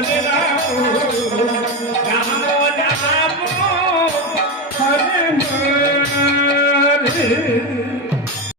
Yeah.